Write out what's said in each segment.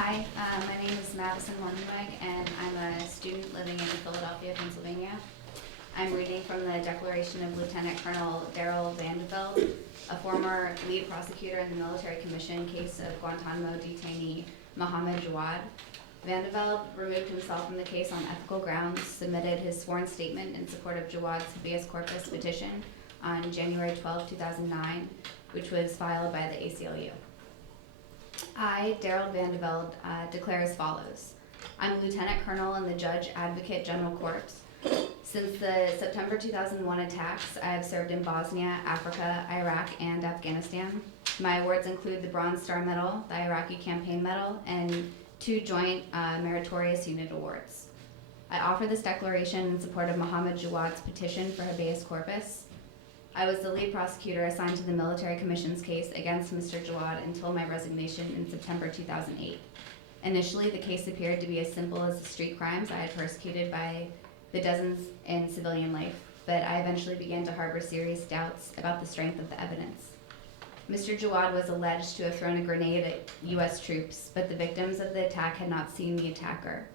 Hi, my name is Madison Mornhinweg, and I'm a student living in Philadelphia, Pennsylvania. I'm reading from the declaration of Lieutenant Colonel Darrel Vandeveld, a former lead prosecutor in the military commission case of Guantanamo detainee Mohammed Jawad. Vandeveld removed himself from the case on ethical grounds, submitted his sworn statement in support of Jawad's habeas corpus petition on January 12, 2009, which was filed by the ACLU. I, Darrel Vandeveld, declare as follows. I'm a lieutenant colonel in the Judge Advocate General Court. Since the September 2001 attacks, I have served in Bosnia, Africa, Iraq, and Afghanistan. My awards include the Bronze Star Medal, the Iraqi Campaign Medal, and 2 Joint Meritorious Unit Awards. I offer this declaration in support of Mohammed Jawad's petition for habeas corpus. I was the lead prosecutor assigned to the military commission's case against Mr. Jawad until my resignation in September 2008. Initially, the case appeared to be as simple as the street crimes I had persecuted by the dozens in civilian life, but I eventually began to harbor serious doubts about the strength of the evidence. Mr. Jawad was alleged to have thrown a grenade at U.S. troops, but the victims of the attack had not seen the attacker.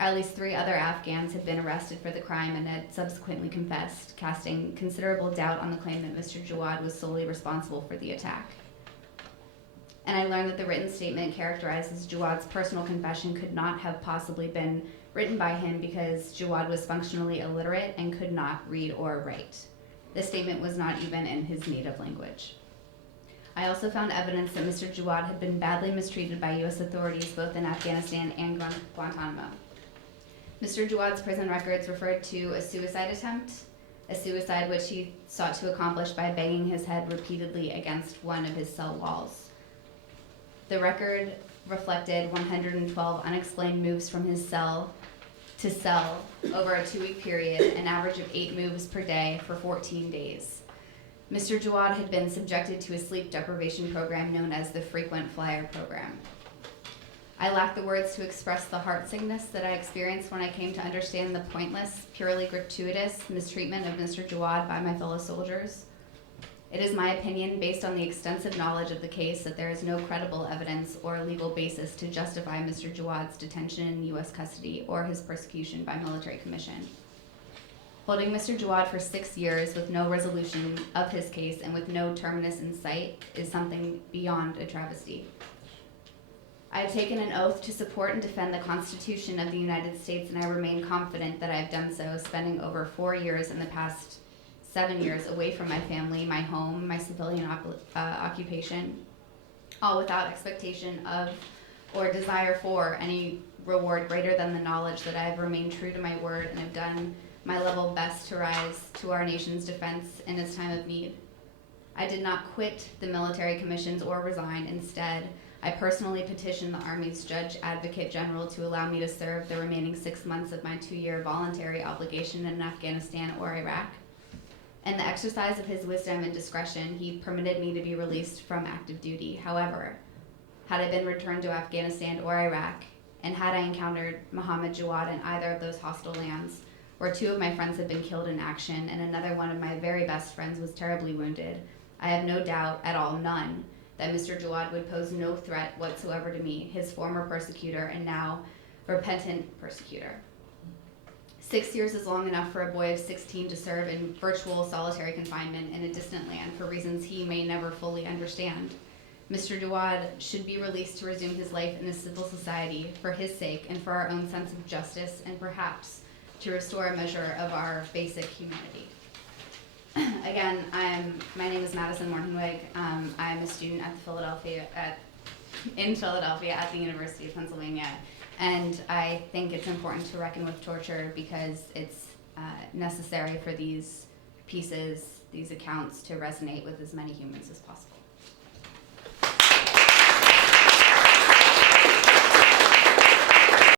At least 3 other Afghans had been arrested for the crime and had subsequently confessed, casting considerable doubt on the claim that Mr. Jawad was solely responsible for the attack. And I learned that the written statement characterized as Jawad's personal confession could not have possibly been written by him because Jawad was functionally illiterate and could not read or write. The statement was not even in his native language. I also found evidence that Mr. Jawad had been badly mistreated by U.S. authorities both in Afghanistan and Guantanamo. Mr. Jawad's prison records referred to a suicide attempt, a suicide which he sought to accomplish by banging his head repeatedly against one of his cell walls. The record reflected 112 unexplained moves from his cell to cell over a 2-week period, an average of 8 moves per day for 14 days. Mr. Jawad had been subjected to a sleep deprivation program known as the Frequent Flyer Program. I lack the words to express the heart sickness that I experienced when I came to understand the pointless, purely gratuitous mistreatment of Mr. Jawad by my fellow soldiers. It is my opinion, based on the extensive knowledge of the case, that there is no credible evidence or legal basis to justify Mr. Jawad's detention in U.S. custody or his persecution by military commission. Holding Mr. Jawad for 6 years with no resolution of his case and with no terminus in sight is something beyond a travesty. I have taken an oath to support and defend the Constitution of the United States, and I remain confident that I have done so, spending over 4 years in the past 7 years away from my family, my home, my civilian occupation, all without expectation of or desire for any reward greater than the knowledge that I have remained true to my word and have done my level best to rise to our nation's defense in its time of need. I did not quit the military commissions or resign. Instead, I personally petitioned the Army's Judge Advocate General to allow me to serve the remaining 6 months of my 2-year voluntary obligation in Afghanistan or Iraq. In the exercise of his wisdom and discretion, he permitted me to be released from active duty. However, had I been returned to Afghanistan or Iraq, and had I encountered Mohammed Jawad in either of those hostile lands, where 2 of my friends had been killed in action and another one of my very best friends was terribly wounded, I have no doubt at all, none, that Mr. Jawad would pose no threat whatsoever to me, his former persecutor and now repentant persecutor. 6 years is long enough for a boy of 16 to serve in virtual solitary confinement in a distant land for reasons he may never fully understand. Mr. Jawad should be released to resume his life in a civil society for his sake and for our own sense of justice and perhaps to restore a measure of our basic humanity. Again, my name is Madison Mornhinweg. I'm a student in Philadelphia at the University of Pennsylvania. And I think it's important to reckon with torture because it's necessary for these accounts to resonate with as many humans as possible.